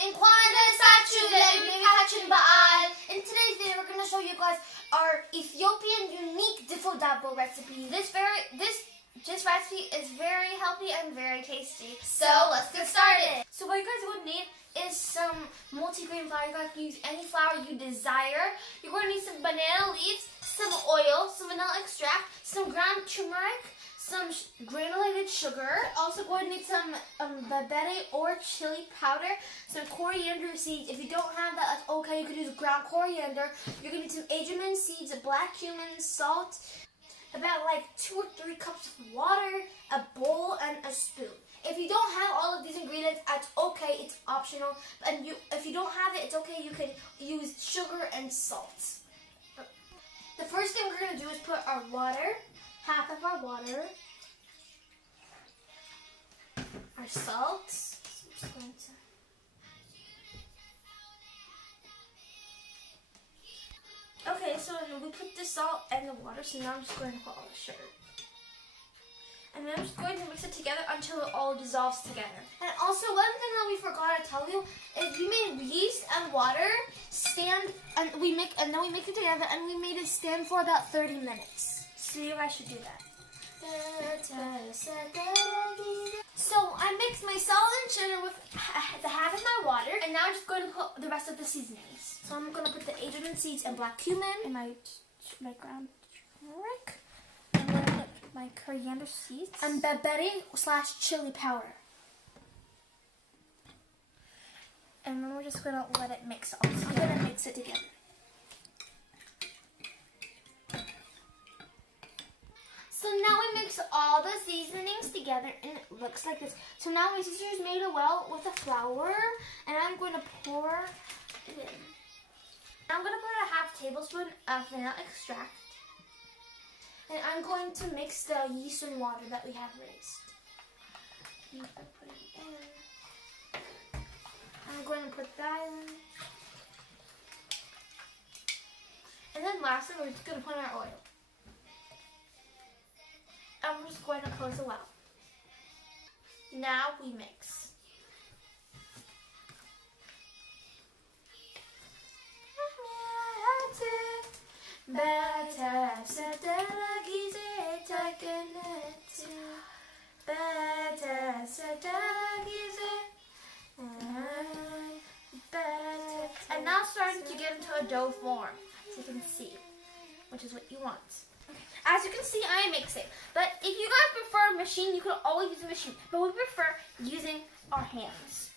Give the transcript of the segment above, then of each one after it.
In today's video, we're going to show you guys our Ethiopian unique Difo Dabo recipe. This recipe is very healthy and very tasty. So let's get started. So what you guys would need is some multigrain flour. You guys can use any flour you desire. You're going to need some banana leaves, some oil, some vanilla extract, some ground turmeric, some granulated sugar. Also going to need some Berbare or Chilli powder, some coriander seeds. If you don't have that, that's okay. You could use ground coriander. You're going to need some Ajman seeds, black cumin, salt, about like 2 or 3 cups of water, a bowl, and a spoon. If you don't have all of these ingredients, that's okay. It's optional. And if you don't have it, it's okay. You can use sugar and salt. The first thing we're going to do is put our water, half of our water, our salt. So I'm just going to... Okay, so we put the salt and the water, so now I'm just going to put all the sugar. And then I'm just going to mix it together until it all dissolves together. And also, one thing that we forgot to tell you is we made yeast and water stand, and then we mix it together, and we made it stand for about 30 minutes. So you guys should do that. So I mixed my salt and sugar with the half of my water, and now I'm just going to put the rest of the seasonings. So I'm going to put the Ajman seeds and black cumin, and my ground turmeric, and then my coriander seeds, and Berbare / Chilli powder. And then we're just going to let it mix all together. I'm going to mix it together. So now we mix all the seasonings together, and it looks like this. So now my sister's made a well with the flour, and I'm going to pour it in. I'm going to put a half tablespoon of vanilla extract, and I'm going to mix the yeast and water that we have raised. And I put it in. I'm going to put that in. And then lastly, we're just going to put in our oil. I'm just going to close the well. Now we mix. And now starting to get into a dough form, so you can see, which is what you want. As you can see, I mix it. But if you guys prefer a machine, you can always use a machine. But we prefer using our hands.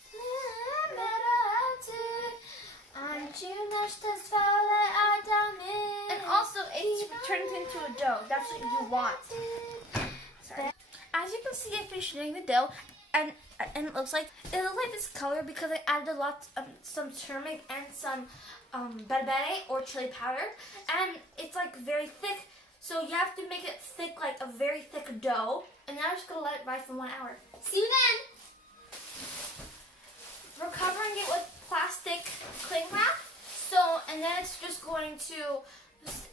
And also, it turns into a dough. That's what you want. Sorry. As you can see, I finished doing the dough, and it looks like this color because I added a lot of some turmeric and some Berbare or Chilli powder, and it's like very thick. So you have to make it thick, like a very thick dough. And now I'm just going to let it rise for 1 hour. See you then! We're covering it with plastic cling wrap. So, and then it's just going to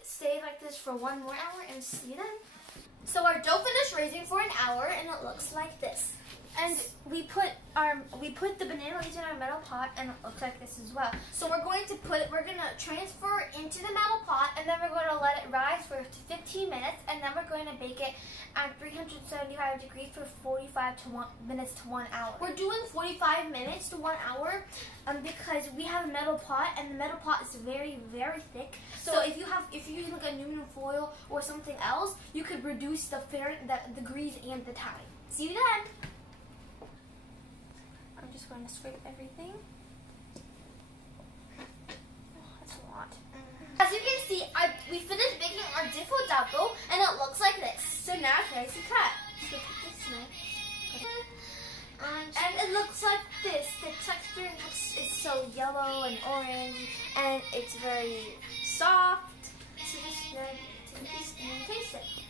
stay like this for 1 more hour, and see you then. So our dough finished raising for 1 hour, and it looks like this. And we put the banana leaves in our metal pot, and it looks like this as well. So we're going to transfer it into the metal pot, and then we're going to let it rise for 15 minutes, and then we're going to bake it at 375 degrees for 45 minutes to 1 hour. We're doing 45 minutes to 1 hour because we have a metal pot, and the metal pot is very, very thick. So if you're using like aluminum foil or something else, you could reduce the degrees and the time. See you then. I'm just going to scrape everything. Oh, that's a lot. As you can see, we finished baking our Difo Dabo, and it looks like this. So now it's ready to cut. So put this in. And it looks like this. The texture is so yellow and orange, and it's very soft. So just take a piece and taste it.